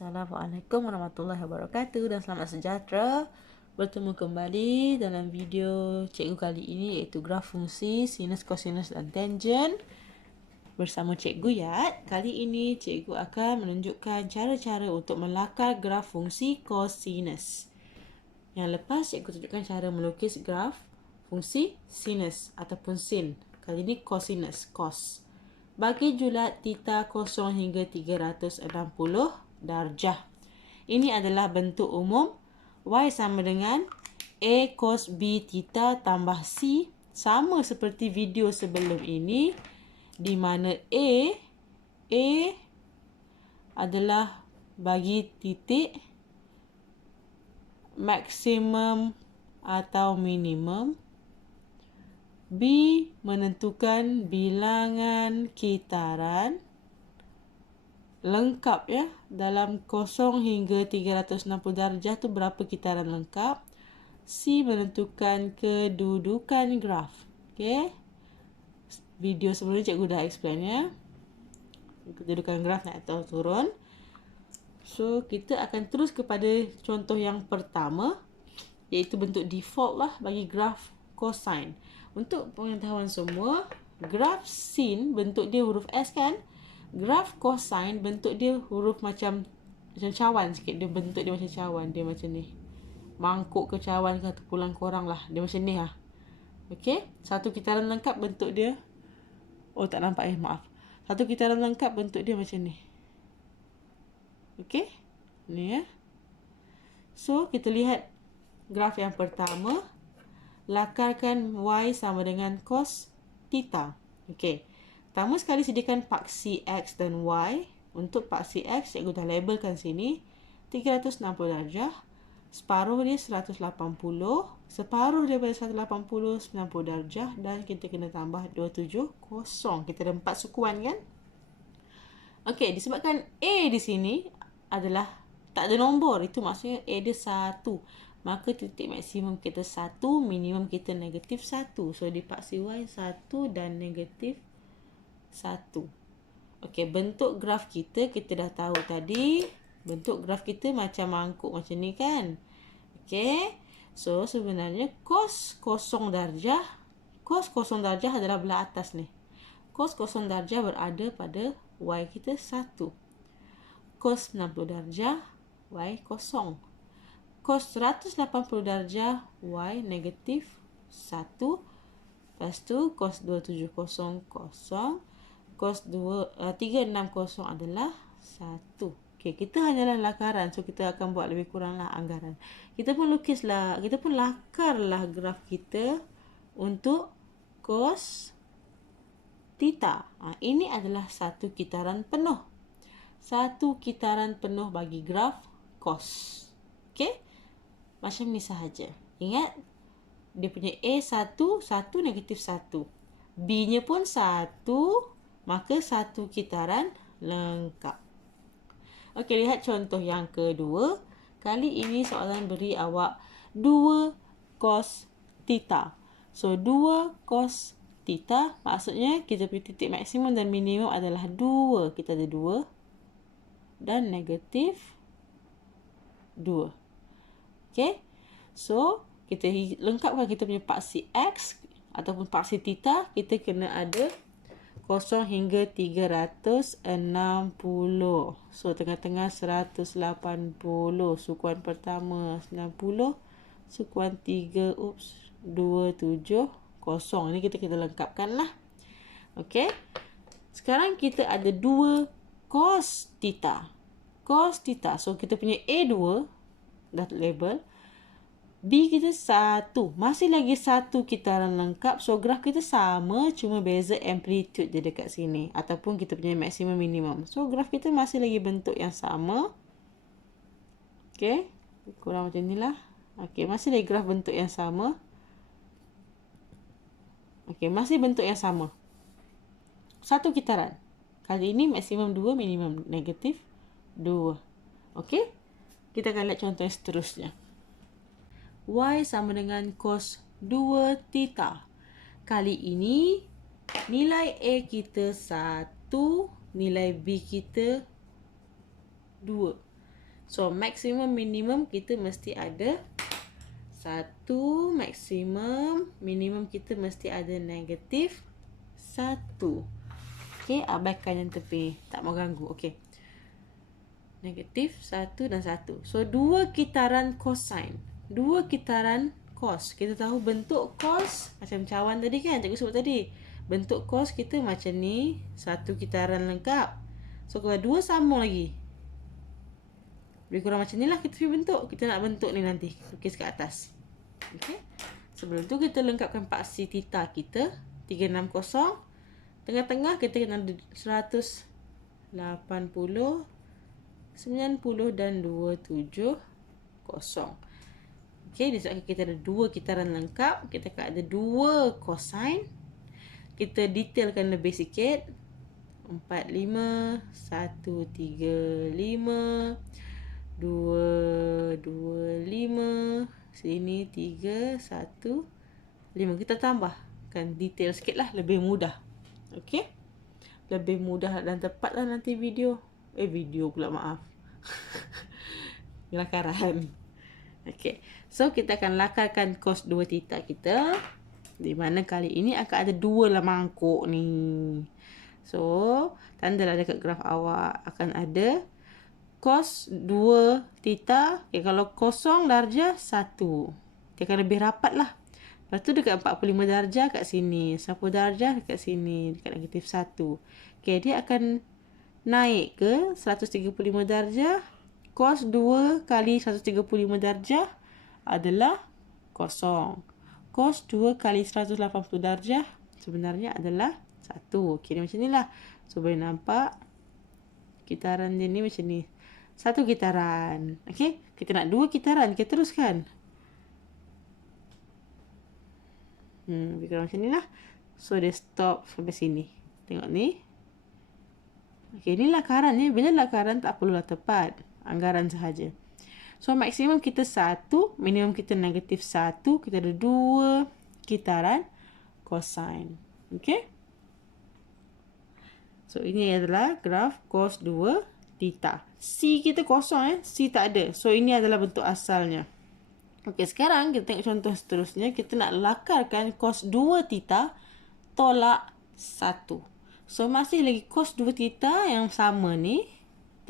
Assalamualaikum warahmatullahi wabarakatuh dan selamat sejahtera. Bertemu kembali dalam video cikgu kali ini iaitu graf fungsi sinus, kosinus dan tangent bersama cikgu Yat. Kali ini cikgu akan menunjukkan cara-cara untuk melakar graf fungsi kosinus. Yang lepas cikgu tunjukkan cara melukis graf fungsi sinus ataupun sin. Kali ini kosinus, cos. Bagi julat theta 0 hingga 360 darjah. Ini adalah bentuk umum. Y sama dengan A cos B theta tambah C. Sama seperti video sebelum ini. Di mana A adalah bagi titik maksimum atau minimum. B menentukan bilangan kitaran. Lengkap ya. Dalam 0 hingga 360 darjah tu berapa kitaran lengkap. C menentukan kedudukan graf. Okey. Video sebelum ni cikgu dah explain ya. Kedudukan graf naik atau turun. So, kita akan terus kepada contoh yang pertama. Iaitu bentuk default lah bagi graf cosine. Untuk pengetahuan semua, graf sin bentuk dia huruf S kan? Graf cosine bentuk dia huruf macam cawan sikit. Dia bentuk dia macam cawan. Dia macam ni. Mangkuk ke cawan ke pulang korang lah. Dia macam ni lah. Okey. Satu kitaran lengkap bentuk dia. Oh tak nampak maaf. Satu kitaran lengkap bentuk dia macam ni. Okey. Ni ya. So kita lihat graf yang pertama. Lakarkan Y sama dengan cos theta. Okey. Pertama sekali sediakan paksi X dan Y. Untuk paksi X, cikgu dah labelkan sini. 360 darjah. Separuh dia 180. Separuh daripada 180, 90 darjah. Dan kita kena tambah 270. Kita ada 4 sukuan kan? Okey, disebabkan A di sini adalah tak ada nombor. Itu maksudnya A dia 1. Maka titik maksimum kita 1, minimum kita negatif 1. So, di paksi Y 1 dan negatif 1. Okey, bentuk graf kita dah tahu tadi. Bentuk graf kita macam mangkuk macam ni kan. Okey. So, sebenarnya cos 0 darjah. Cos 0 darjah adalah belah atas ni. Cos 0 darjah berada pada Y kita 1. Cos 90 darjah, Y kosong. Cos 180 darjah, Y negatif 1. Lepas tu, cos 270 kosong. Cos 360 adalah 1. Okey, kita hanyalah lakaran. So, kita akan buat lebih kuranglah anggaran. Kita pun lukislah, kita pun lakarlah graf kita untuk cos theta. Ini adalah satu kitaran penuh. Satu kitaran penuh bagi graf cos. Okey? Macam ni sahaja. Ingat, dia punya A 1, 1 negatif 1. B-nya pun 1, maka satu kitaran lengkap. Okey, lihat contoh yang kedua. Kali ini soalan beri awak 2 cos theta. So, 2 cos theta maksudnya kita punya titik maksimum dan minimum adalah 2. Kita ada 2 dan negatif 2. Okey. So, kita lengkapkan kita punya paksi X ataupun paksi theta. Kita kena ada 0 hingga 360. So, tengah-tengah 180. Sukuan pertama 90. Sukuan 3, 270. Ini kita lengkapkan lah. Okey. Sekarang kita ada 2 cos theta. Cos theta. So, kita punya A2 dah label. B kita 1. Masih lagi satu kitaran lengkap. So, graf kita sama. Cuma beza amplitude dia dekat sini. Ataupun kita punya maksimum minimum. So, graf kita masih lagi bentuk yang sama. Okey. Kurang macam inilah. Okey. Masih lagi graf bentuk yang sama. Okey. Masih bentuk yang sama. Satu kitaran. Kali ini maksimum 2, minimum negatif 2. Okey. Kita akan lihat contoh yang seterusnya. Y sama dengan cos 2 theta. Kali ini, nilai A kita 1, nilai B kita 2. So, maksimum minimum kita mesti ada 1, maksimum minimum kita mesti ada negatif 1. Okey, abaikan yang tepi. Tak mau ganggu. Okey. Negatif 1 dan 1. So, 2 kitaran cosine. 2 kitaran cos. Kita tahu bentuk cos macam cawan tadi kan, cikgu sebut tadi. Bentuk cos kita macam ni, 1 kitaran lengkap. So, kalau 2 sambung lagi. Lebih kurang macam ni lah kita pergi bentuk. Kita nak bentuk ni nanti. Lukis kat atas. Okey. Sebelum tu kita lengkapkan paksi theta kita. 360. Tengah-tengah kita kena ada 180, 90 dan 270. Okey, disebabkan kita ada 2 kitaran lengkap, kita akan ada 2 cosine. Kita detailkan lebih sikit. 45, 135, 225, sini 3, 1, 5. Kita tambahkan detail sikit lah, lebih mudah. Okey, lebih mudah dan tepat lah nanti video. Video pula, maaf. Lakaran. Okey, so kita akan lakarkan cos 2 theta kita. Di mana kali ini akan ada 2 lah mangkuk ni. So, tandalah dekat graf awak akan ada cos 2 theta. Okay, kalau kosong darjah 1. Dia akan lebih rapat lah. Lepas tu dekat 45 darjah kat sini. 10 darjah dekat sini. Dekat negatif 1. Okay, dia akan naik ke 135 darjah. Cos 2 kali 135 darjah adalah kosong. Cos 2 kali 180 darjah sebenarnya adalah 1. Okay, macam ni lah. So, boleh nampak kitaran dia ni macam ni. 1 kitaran. Okey, kita nak 2 kitaran. Kita teruskan. Lebih kurang macam ni lah. So, dia stop sampai sini. Tengok ni. Okey, ni lakaran ni. Bila lakaran tak perlulah tepat. Anggaran sahaja. So, maksimum kita 1. Minimum kita negatif 1. Kita ada 2 kitaran cosine. Okey. So, ini adalah graf cos 2 theta. C kita kosong C tak ada. So, ini adalah bentuk asalnya. Okey, sekarang kita tengok contoh seterusnya. Kita nak lakarkan cos 2 theta tolak 1. So, masih lagi cos 2 theta yang sama ni.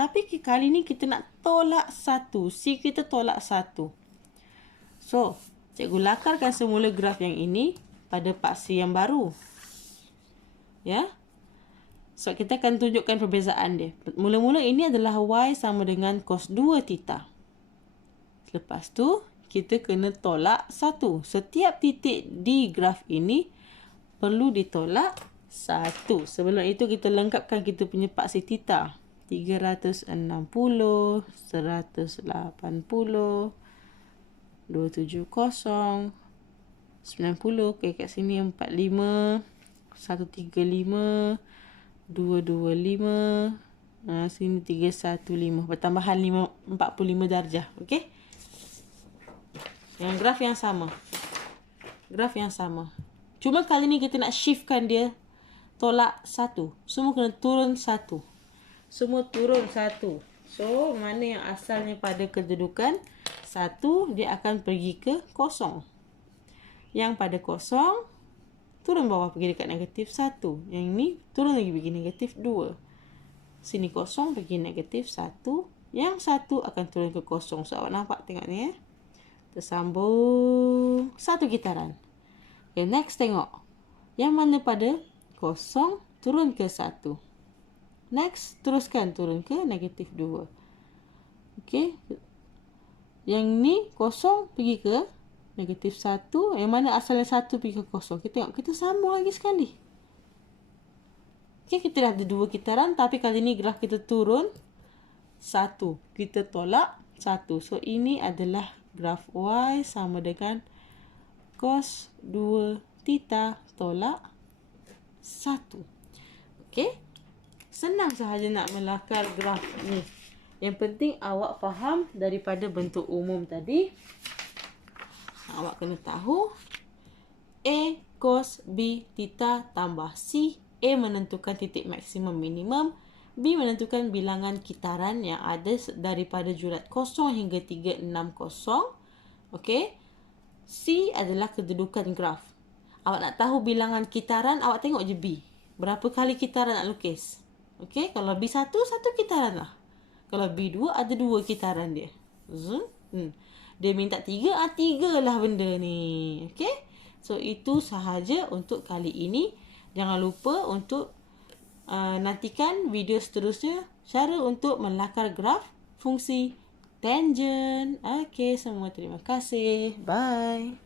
Tapi kali ni kita nak tolak 1. C kita tolak 1. So, cikgu lakarkan semula graf yang ini pada paksi yang baru. Ya. So, kita akan tunjukkan perbezaan dia. Mula-mula ini adalah Y sama dengan cos 2 theta. Lepas tu, kita kena tolak 1. Setiap titik di graf ini perlu ditolak 1. Sebelum itu, kita lengkapkan kita punya paksi theta. 360, 180, 270, 90. Okay, kat sini 45, 135, 225, sini 315. Pertambahan 45 darjah. Okey. Yang graf yang sama. Graf yang sama. Cuma kali ni kita nak shiftkan dia tolak 1. Semua kena turun 1. Semua turun 1. So, mana yang asalnya pada kedudukan 1, dia akan pergi ke kosong. Yang pada kosong, turun bawah pergi dekat negatif 1. Yang ni turun lagi pergi negatif 2. Sini kosong pergi negatif 1. Yang 1 akan turun ke kosong. So, awak nampak tengok ni Tersambung 1 kitaran. Okay, next tengok. Yang mana pada kosong turun ke 1. Next, teruskan turun ke negatif 2. Okay. Yang ni kosong pergi ke negatif 1. Yang mana asalnya 1 pergi ke kosong. Kita tengok, kita sambung lagi sekali. Okay, kita dah ada 2 kitaran. Tapi kali ni graf kita turun 1. Kita tolak 1. So, ini adalah graf Y sama dengan cos 2 theta tolak 1. Okay. Senang sahaja nak melakar graf ni. Yang penting awak faham daripada bentuk umum tadi. Awak kena tahu A cos B theta tambah C. A menentukan titik maksimum minimum. B menentukan bilangan kitaran yang ada daripada jurat 0 hingga 360. Okey. C adalah kedudukan graf. Awak nak tahu bilangan kitaran, awak tengok je B. Berapa kali kitaran nak lukis. Okey, kalau B1, satu kitaran lah. Kalau B2, ada 2 kitaran dia. Dia minta 3, 3 lah benda ni. Okey. So, itu sahaja untuk kali ini. Jangan lupa untuk nantikan video seterusnya. Cara untuk melakar graf fungsi tangent. Okey, semua terima kasih. Bye.